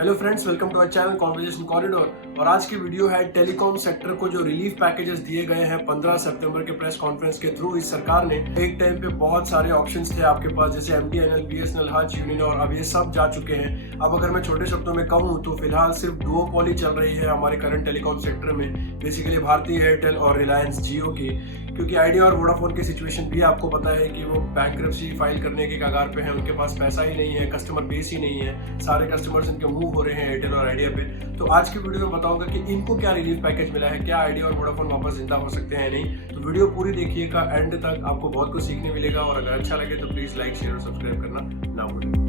Hello friends, welcome to our channel conversation corridor. और आज की वीडियो है टेलीकॉम सेक्टर को जो रिलीफ पैकेजेस दिए गए हैं 15 सितंबर के प्रेस कॉन्फ्रेंस के थ्रू। इस सरकार ने एक टाइम पे बहुत सारे ऑप्शंस थे आपके पास, जैसे MTNL, BSNL, हज, यूनियन, और अब ये सब जा चुके हैं। अब अगर मैं छोटे शब्दों में कहूँ तो फिलहाल सिर्फ डुओपोली चल रही है हमारे करंट टेलीकॉम सेक्टर में, बेसिकली भारतीय एयरटेल और रिलायंस जियो की। क्योंकि आइडिया और वोडाफोन की सिचुएशन भी आपको पता है कि वो बैंक्रप्सी फाइल करने के कगार पे हैं, उनके पास पैसा ही नहीं है, कस्टमर बेस ही नहीं है, सारे कस्टमर्स इनके मूव हो रहे हैं एयरटेल और आइडिया पे। तो आज की वीडियो में बताऊंगा कि इनको क्या रिलीफ पैकेज मिला है, क्या आइडिया और वोडाफोन वापस जिंदा हो सकते हैं नहीं। तो वीडियो पूरी देखिएगा, एंड तक आपको बहुत कुछ सीखने मिलेगा। और अगर अच्छा लगे तो प्लीज लाइक, शेयर और सब्सक्राइब करना ना भूलें।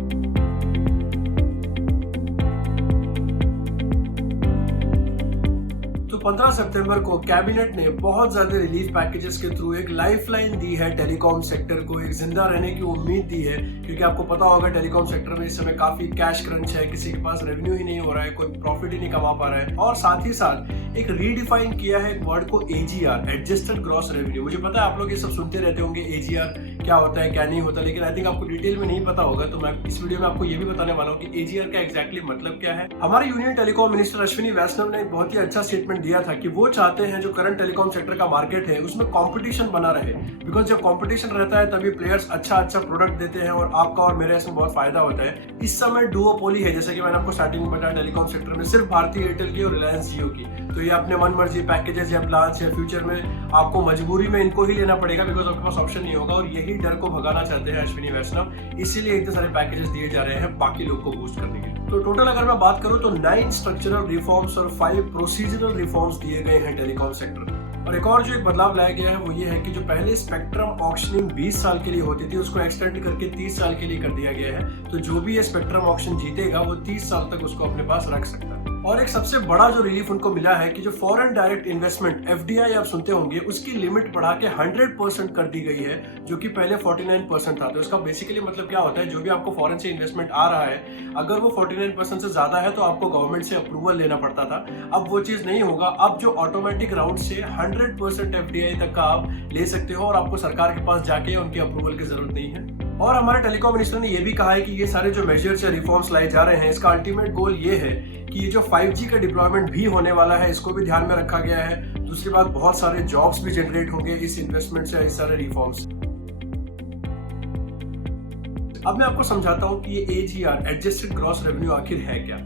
तो 15 सितंबर को कैबिनेट ने बहुत ज्यादा रिलीफ पैकेजेस के थ्रू एक लाइफलाइन दी है टेलीकॉम सेक्टर को, एक जिंदा रहने की उम्मीद दी है। क्योंकि आपको पता होगा टेलीकॉम सेक्टर में इस समय काफी कैश क्रंच है, किसी के पास रेवेन्यू ही नहीं हो रहा है, कोई प्रॉफिट ही नहीं कमा पा रहा है। और साथ ही साथ एक रीडिफाइन किया है एक वर्ड को, AGR, एडजस्टेड ग्रॉस रेवेन्यू। मुझे पता है आप लोग ये सब सुनते रहते होंगे, AGR क्या होता है क्या नहीं होता, लेकिन आई थिंक आपको डिटेल में नहीं पता होगा। तो मैं इस वीडियो में आपको ये भी बताने वाला हूँ कि AGR का एग्जैक्टली मतलब क्या है। हमारे यूनियन टेलीकॉम मिनिस्टर अश्विनी वैष्णव ने एक बहुत ही अच्छा स्टेटमेंट दिया था कि वो चाहते हैं जो करंट टेलीकॉम सेक्टर का मार्केट है उसमें कंपटीशन बना रहे। बिकॉज जब कंपटीशन रहता है तभी प्लेयर्स अच्छा प्रोडक्ट देते हैं और आपका और मेरा इसमें बहुत फायदा होता है। इस समय डुओपोली है, जैसे कि मैंने आपको स्टार्टिंग में बताया, टेलीकॉम सेक्टर में सिर्फ भारतीय एयरटेल की और रिलायंस जियो की। तो ये अपने मन मर्जी पैकेजेस या प्लान्स या फ्यूचर में आपको मजबूरी में इनको ही लेना पड़ेगा, बिकॉज आपके पास ऑप्शन नहीं होगा। और यही डर को भगाना चाहते हैं अश्विनी वैष्णव, इसीलिए इतने सारे पैकेजेस दिए जा रहे हैं बाकी लोग को बूस्ट करने के लिए। तो टोटल अगर मैं बात करूं तो 9 स्ट्रक्चरल रिफॉर्म्स और 5 प्रोसीजरल रिफॉर्म्स दिए गए हैं टेलीकॉम सेक्टर। और एक और जो एक बदलाव लाया गया है वो ये है कि जो पहले स्पेक्ट्रम ऑक्शनिंग 20 साल के लिए होती थी उसको एक्सटेंड करके 30 साल के लिए कर दिया गया है। तो जो भी ये स्पेक्ट्रम ऑक्शन जीतेगा वो 30 साल तक उसको अपने पास रख सकता है। और एक सबसे बड़ा जो रिलीफ उनको मिला है कि जो फॉरेन डायरेक्ट इन्वेस्टमेंट FDI आप सुनते होंगे, उसकी लिमिट बढ़ा के 100% कर दी गई है, जो कि पहले 49% था। तो इसका बेसिकली मतलब क्या होता है, जो भी आपको फॉरेन से इन्वेस्टमेंट आ रहा है, अगर वो 49% से ज्यादा है तो आपको गवर्नमेंट से अप्रूवल लेना पड़ता था। अब वो चीज नहीं होगा। अब जो ऑटोमेटिक राउंड से 100% FDI तक का आप ले सकते हो और आपको सरकार के पास जाके उनके अप्रूवल की जरूरत नहीं है। और हमारे टेलीकॉम मिनिस्टर ने यह भी कहा है कि ये सारे जो मेजर्स या रिफॉर्म्स लाए जा रहे हैं, इसका अल्टीमेट गोल ये है कि ये जो 5G का डिप्लॉयमेंट भी होने वाला है, इसको भी ध्यान में रखा गया है। दूसरी बात, बहुत सारे जॉब्स भी जनरेट होंगे इस इन्वेस्टमेंट से, इस सारे रिफॉर्म्स। अब मैं आपको समझाता हूं कि ये AGR, एडजस्टेड ग्रॉस रेवेन्यू, आखिर है क्या।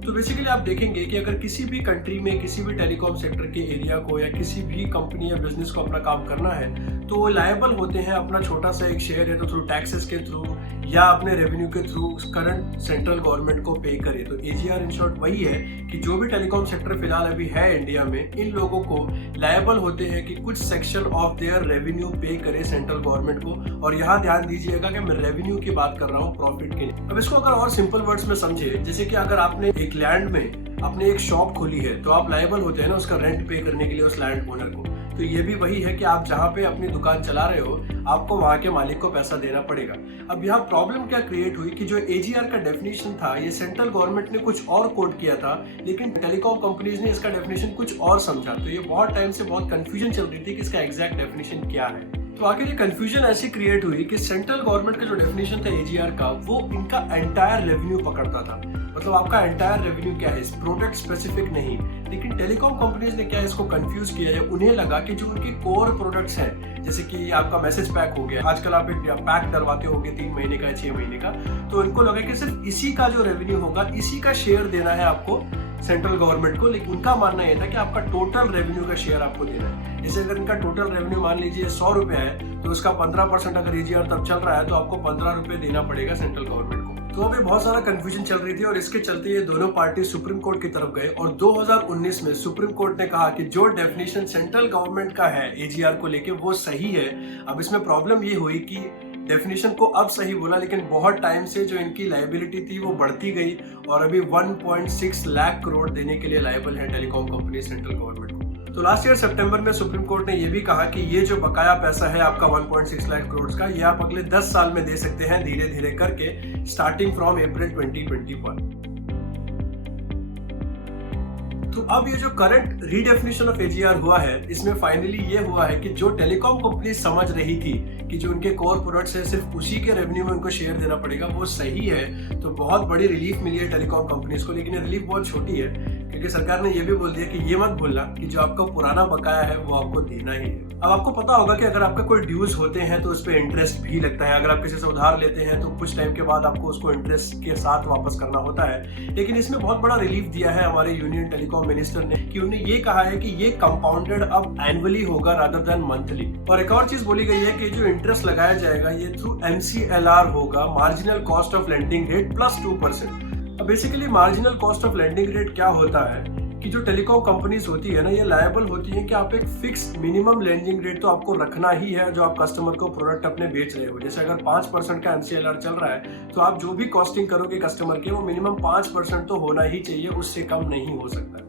तो बेसिकली आप देखेंगे कि अगर किसी भी कंट्री में किसी भी टेलीकॉम सेक्टर के एरिया को या किसी भी कंपनी या बिजनेस को अपना काम करना है तो वो लायबल होते हैं अपना छोटा सा एक शेयर है तो थ्रू टैक्सेस के थ्रू या अपने रेवेन्यू के थ्रू करंट सेंट्रल गवर्नमेंट को पे करे। तो AGR इन शॉर्ट वही है कि जो भी टेलीकॉम सेक्टर फिलहाल अभी है इंडिया में, इन लोगों को लायबल होते हैं कि कुछ सेक्शन ऑफ देयर रेवेन्यू पे करे सेंट्रल गवर्नमेंट को। और यहाँ ध्यान दीजिएगा कि मैं रेवेन्यू की बात कर रहा हूँ, प्रॉफिट की नहीं। अब इसको अगर और सिंपल वर्ड्स में समझे, जैसे कि अगर आपने एक लैंड में अपने एक शॉप खोली है तो आप लायबल होते हैं ना उसका रेंट पे करने के लिए उस लैंड ओनर को। तो ये भी वही है कि आप जहाँ पे अपनी दुकान चला रहे हो आपको वहां के मालिक को पैसा देना पड़ेगा। अब यहाँ प्रॉब्लम क्या क्रिएट हुई कि जो AGR का डेफिनेशन था ये सेंट्रल गवर्नमेंट ने कुछ और कोड किया था, लेकिन टेलीकॉम कंपनीज ने इसका डेफिनेशन कुछ और समझा। तो ये बहुत टाइम से बहुत कंफ्यूजन चल रही थी कि इसका एग्जैक्ट डेफिनेशन क्या है। तो आखिर ये कंफ्यूजन ऐसी क्रिएट हुई कि सेंट्रल गवर्नमेंट का जो डेफिनेशन था AGR का, वो इनका एंटायर रेवेन्यू पकड़ता था। मतलब आपका एंटायर रेवेन्यू क्या है, इस प्रोडक्ट स्पेसिफिक नहीं। लेकिन टेलीकॉम कंपनीज ने क्या इसको कंफ्यूज किया है, उन्हें लगा कि जो उनके कोर प्रोडक्ट्स हैं, जैसे कि आपका मैसेज पैक हो गया, आजकल आप एक पैक डलवाते होंगे 3 महीने का या 6 महीने का, तो इनको लगा कि सिर्फ इसी का जो रेवेन्यू होगा इसी का शेयर देना है आपको सेंट्रल गवर्नमेंट को। लेकिन उनका मानना यह था कि आपका टोटल रेवेन्यू का शेयर आपको देना है। जैसे अगर इनका टोटल रेवेन्यू मान लीजिए 100 रुपए है तो उसका 15% अगर AGR तब चल रहा है तो आपको 15 रुपए देना पड़ेगा सेंट्रल गवर्नमेंट को। तो अभी बहुत सारा कंफ्यूजन चल रही थी और इसके चलते ये दोनों पार्टी सुप्रीम कोर्ट की तरफ गए और 2019 में सुप्रीम कोर्ट ने कहा कि जो डेफिनेशन सेंट्रल गवर्नमेंट का है AGR को लेके वो सही है। अब इसमें प्रॉब्लम ये हुई कि डेफिनेशन को अब सही बोला, लेकिन बहुत टाइम से जो इनकी लायबिलिटी थी वो बढ़ती गई और अभी 1.6 लाख करोड़ देने के लिए लायबल है टेलीकॉम कंपनी सेंट्रल गवर्नमेंट को। तो लास्ट ईयर सितंबर में सुप्रीम कोर्ट ने ये भी कहा कि ये जो बकाया पैसा है आपका 1.6 लाख करोड़ का, ये आप अगले 10 साल में दे सकते हैं धीरे धीरे करके, स्टार्टिंग फ्रॉम अप्रैल 2021। तो अब ये जो करंट रीडेफिनेशन ऑफ एजीआर हुआ है, इसमें फाइनली ये हुआ है कि जो टेलीकॉम कंपनी समझ रही थी कि जो उनके कोर प्रोडक्ट्स है सिर्फ उसी के रेवेन्यू में उनको शेयर देना पड़ेगा, वो सही है। तो बहुत बड़ी रिलीफ मिली है टेलीकॉम कंपनीज को, लेकिन ये रिलीफ बहुत छोटी है क्योंकि सरकार ने ये भी बोल दिया कि ये मत भूलना कि जो आपका पुराना बकाया है वो आपको देना ही है। अब आपको पता होगा कि अगर आपका कोई ड्यूज होते हैं तो उस पर इंटरेस्ट भी लगता है। अगर आप किसी से उधार लेते हैं तो कुछ टाइम के बाद आपको उसको इंटरेस्ट के साथ वापस करना होता है। लेकिन इसमें बहुत बड़ा रिलीफ दिया है हमारे यूनियन टेलीकॉम मिनिस्टर ने कि उन्हें ये कहा है कि ये कंपाउंडेड अब एनुअली होगा रादर देन मंथली। और एक और चीज बोली गई है कि जो इंटरेस्ट लगाया जाएगा ये थ्रू MCLR होगा, marginal cost of lending rate plus 2%। अब basically marginal cost of lending rate क्या होता है कि जो टेलीकॉम कंपनीज होती है ना, ये लायबल होती है कि आप एक फिक्स मिनिमम लेंडिंग रेट तो आपको रखना ही है जो आप कस्टमर को प्रोडक्ट अपने बेच रहे हो। जैसे अगर 5% का MCLR चल रहा है तो आप जो भी कॉस्टिंग करोगे कस्टमर के, वो मिनिमम 5% तो होना ही चाहिए, उससे कम नहीं हो सकता।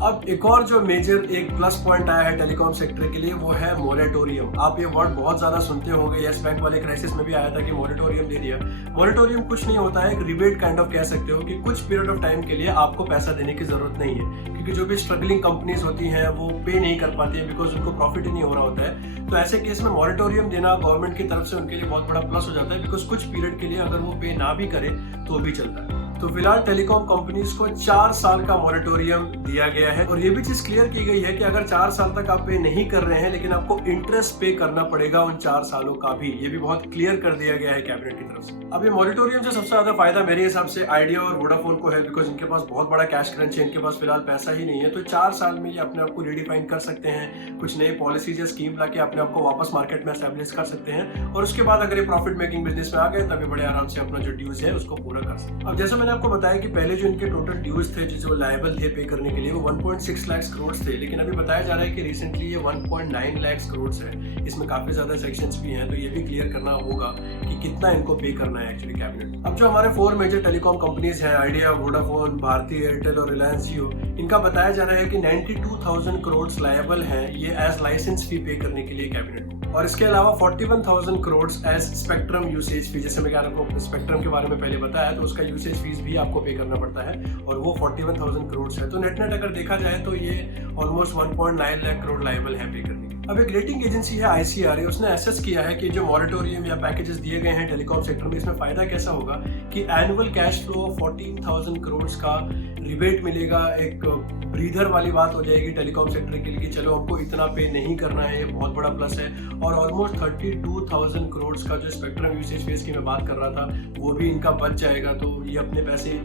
अब एक और जो मेजर एक प्लस पॉइंट आया है टेलीकॉम सेक्टर के लिए, वो है मोरेटोरियम। आप ये वर्ड बहुत ज्यादा सुनते होंगे, यस बैंक वाले क्राइसिस में भी आया था कि मोरेटोरियम दे दिया। मोरेटोरियम कुछ नहीं होता है, एक रिबेट काइंड ऑफ कह सकते हो कि कुछ पीरियड ऑफ टाइम के लिए आपको पैसा देने की जरूरत नहीं है, क्योंकि जो भी स्ट्रगलिंग कंपनीज होती हैं वो पे नहीं कर पाती है बिकॉज उनको प्रॉफिट ही नहीं हो रहा होता है। तो ऐसे केस में मोरेटोरियम देना गवर्नमेंट की तरफ से उनके लिए बहुत बड़ा प्लस हो जाता है, बिकॉज कुछ पीरियड के लिए अगर वो पे ना भी करे तो भी चलता है। तो फिलहाल टेलीकॉम कंपनीज को 4 साल का मॉरेटोरियम दिया गया है और ये भी चीज क्लियर की गई है कि अगर 4 साल तक आप पे नहीं कर रहे हैं लेकिन आपको इंटरेस्ट पे करना पड़ेगा उन 4 सालों का भी, ये भी बहुत क्लियर कर दिया गया है कैबिनेट की तरफ से। अब ये मॉरेटोरियम से सबसे ज्यादा फायदा मेरे हिसाब से आइडिया और वोडाफोन को है, बिकॉज इनके पास बहुत बड़ा कैश क्रंच है, इनके पास फिलहाल पैसा ही नहीं है। तो 4 साल में ये अपने आप को रिडिफाइन कर सकते हैं, कुछ नए पॉलिसीज या स्कीम लाके अपने आप को वापस मार्केट में एस्टैब्लिश कर सकते हैं और उसके बाद अगर ये प्रॉफिट मेकिंग बिजनेस में आ गए तभी बड़े आराम से अपना जो ड्यूज है उसको पूरा कर सकते हैं। अब जैसे मैंने आपको बताया कि पहले जो इनके टोटल ड्यूज थे जो लायबल थे पे करने के लिए, वो 1.6 लाख करोड़ थे, लेकिन अभी बताया जा रहा है कि रिसेंटली ये 1.9 लाख करोड़ है। इसमें काफी ज्यादा सेक्शंस भी हैं, तो ये भी क्लियर करना होगा कि कितना इनको पे करना है एक्चुअली कैबिनेट। अब जो हमारे 4 मेजर टेलीकॉम कंपनीज हैं, आइडिया, वोडाफोन, भारती एयरटेल और रिलायंस जियो, इनका बताया जा रहा है कि 92,000 करोड़ लायबल हैं ये एज लाइसेंस फी पे करने के लिए कैबिनेट को, और इसके अलावा 41,000 करोड़ एज स्पेक्ट्रम यूसेज फी। जैसे मैं आपको स्पेक्ट्रम के बारे में पहले बताया, तो उसका यूसेज फीस भी आपको पे करना पड़ता है और वो 41,000 करोड़ है। तो नेट अगर देखा जाए तो ये ऑलमोस्ट 1.9 लाख करोड़ लायबल है पे करने के। अब एक रेटिंग एजेंसी है ICRA, उसने एसेस किया है कि जो मॉरेटोरियम या पैकेजेस दिए गए हैं टेलीकॉम सेक्टर में, इसमें फायदा कैसा होगा कि annual cash flow of 14,000 crore का रिबेट मिलेगा। एक ब्रीदर वाली बात हो जाएगी टेलीकॉम सेक्टर के लिए कि चलो हमको इतना पे नहीं करना है, ये बहुत बड़ा प्लस है। और ऑलमोस्ट 32,000 करोड़ का जो स्पेक्ट्रम यूसेज फेस की मैं बात कर रहा था वो भी इनका बच जाएगा। तो ये अपने पैसे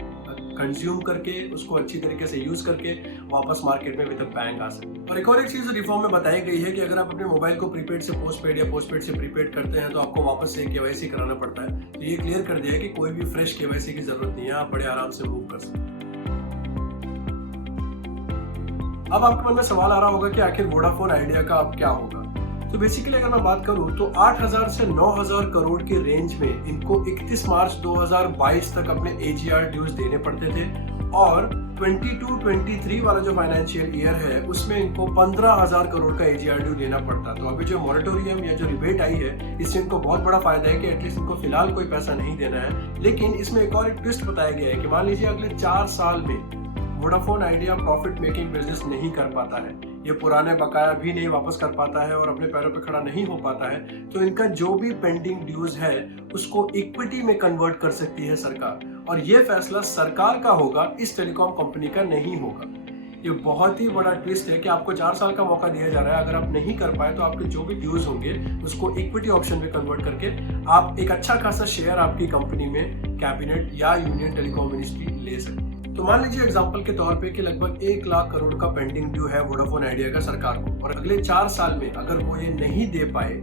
कंज्यूम करके उसको अच्छी तरीके से यूज करके वापस मार्केट में विद बैंक आ सकते। और एक और एक चीज रिफॉर्म में बताई गई है कि अगर आप अपने मोबाइल को प्रीपेड से पोस्टपेड या पोस्टपेड से प्रीपेड करते हैं तो आपको वापस से KYC कराना पड़ता है। तो ये क्लियर कर दिया है कि कोई भी फ्रेश KYC की जरूरत नहीं है, आप बड़े आराम से मूव कर सकते हैं। अब आपके मन में सवाल आ रहा होगा कि आखिर वोडाफोन आइडिया का अब क्या होगा। तो बेसिकली अगर मैं बात करूं तो 8,000 से 9,000 करोड़ के रेंज में इनको 31 मार्च 2022 तक अपने AGR ड्यूज देने पड़ते थे, और 22-23 वाला जो फाइनेंशियल ईयर है उसमें इनको 15,000 करोड़ का AGR ड्यू देना पड़ता। तो अभी जो मॉरेटोरियम या जो रिबेट आई है, इससे इनको बहुत बड़ा फायदा है कि एटलीस्ट इनको फिलहाल कोई पैसा नहीं देना है। लेकिन इसमें एक और एक ट्विस्ट बताया गया है कि मान लीजिए अगले 4 साल में Vodafone idea profit making business नहीं कर पाता है, ये पुराने बकाया भी नहीं वापस कर पाता है और अपने पैरों पे खड़ा नहीं हो पाता है, तो इनका जो भी पेंडिंग ड्यूज है उसको इक्विटी में कन्वर्ट कर सकती है सरकार, और ये फैसला सरकार का होगा, इस टेलीकॉम कंपनी का नहीं होगा। ये बहुत ही बड़ा ट्विस्ट है कि आपको 4 साल का मौका दिया जा रहा है। अगर आप नहीं कर पाए तो आपके जो भी ड्यूज होंगे उसको इक्विटी ऑप्शन में कन्वर्ट करके आप एक अच्छा खासा शेयर आपकी कंपनी में कैबिनेट या यूनियन टेलीकॉम मिनिस्ट्री ले सकते हैं। तो मान लीजिए एग्जांपल के तौर पे कि लगभग 1 लाख करोड़ का पेंडिंग ड्यू है वोडाफोन आइडिया का सरकार को, और अगले 4 साल में अगर वो ये नहीं दे पाए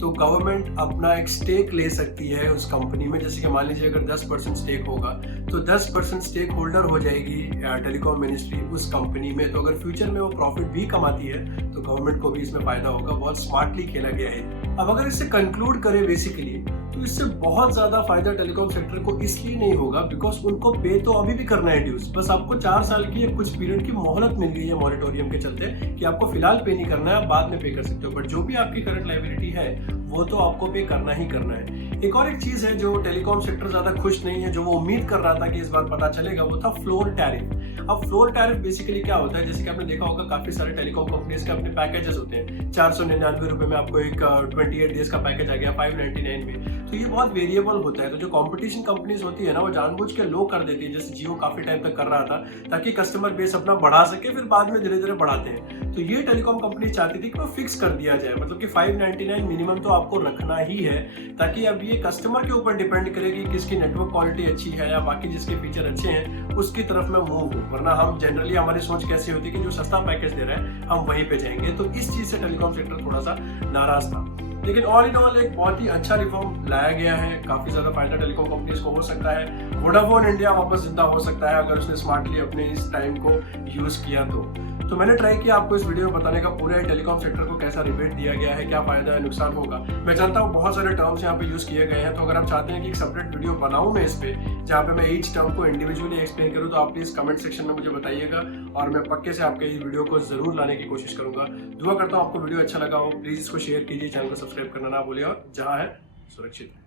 तो गवर्नमेंट अपना एक स्टेक ले सकती है उस कंपनी में। जैसे कि मान लीजिए अगर 10% स्टेक होगा तो 10% स्टेक होल्डर हो जाएगी टेलीकॉम मिनिस्ट्री उस कंपनी में। तो अगर फ्यूचर में वो प्रॉफिट भी कमाती है तो गवर्नमेंट को भी इसमें फायदा होगा। बहुत स्मार्टली खेला गया है। अब अगर इससे कंक्लूड करें बेसिकली तो इससे बहुत ज्यादा फायदा टेलीकॉम सेक्टर को इसलिए नहीं होगा बिकॉज उनको पे तो अभी भी करना है ड्यूज, बस आपको 4 साल की कुछ पीरियड की मोहलत मिल गई है मॉरेटोरियम के चलते कि आपको फिलहाल पे नहीं करना है, आप बाद में पे कर सकते हो, बट जो भी आपकी करंट लायबिलिटी है वो तो आपको पे करना ही करना है। एक और एक चीज है जो टेलीकॉम सेक्टर ज्यादा खुश नहीं है, जो वो उम्मीद कर रहा था कि इस बार पता चलेगा, वो था फ्लोर टैरिफ। अब फ्लोर टैरिफ बेसिकली क्या होता है, जैसे कि आपने देखा होगा काफी सारे टेलीकॉम कंपनीज के अपने पैकेजेस होते हैं। 499 रुपए में आपको एक 28 डेज का पैकेज आ गया 599 में। तो ये बहुत वेरिएबल होता है। तो जो कॉम्पिटिशन कंपनीज होती है ना, वो जानबूझ के लो कर देती है, जैसे जियो काफी टाइम तक कर रहा था, ताकि कस्टमर बेस अपना बढ़ा सके, फिर बाद में धीरे धीरे बढ़ाते हैं। तो ये टेलीकॉम कंपनी चाहती थी कि वो फिक्स कर दिया जाए, मतलब कि 599 मिनिमम तो आपको रखना ही है, ताकि अब ये कस्टमर के ऊपर डिपेंड करेगी कि किसकी नेटवर्क क्वालिटी अच्छी है या बाकी जिसके फीचर अच्छे हैं उसकी तरफ मैं मूव हूँ। वरना हम जनरली हमारी सोच कैसी होती है कि जो सस्ता पैकेज दे रहा है हम वहीं पे जाएंगे। तो इस चीज से टेलीकॉम सेक्टर थोड़ा सा नाराज था। लेकिन ऑल इन ऑल एक बहुत ही अच्छा रिफॉर्म लाया गया है। काफी ज्यादा फायदा टेलीकॉम कंपनीज को हो सकता है। वोडाफोन इंडिया वापस जिंदा हो सकता है अगर उसने स्मार्टली अपने इस टाइम को यूज किया तो मैंने ट्राई किया आपको इस वीडियो में बताने का पूरे टेलीकॉम सेक्टर को कैसा रिबेट दिया गया है, क्या फायदा है, नुकसान होगा। मैं जानता हूँ बहुत सारे टर्म्स यहाँ पे यूज किए गए हैं, तो अगर आप चाहते हैं कि एक सेपरेट वीडियो बनाऊं मैं इस पे, जहाँ पे मैं ईच टर्म को इंडिविजुअली एक्सप्लेन करूँ, तो आप प्लीज कमेंट सेक्शन में मुझे बताइएगा और मैं पक्के से आपके इस वीडियो को जरूर लाने की कोशिश करूंगा। दुआ करता हूँ आपको वीडियो अच्छा लगा हो। प्लीज इसको शेयर कीजिए, चैनल को सब्सक्राइब करना ना भूलिए और जहाँ है सुरक्षित है।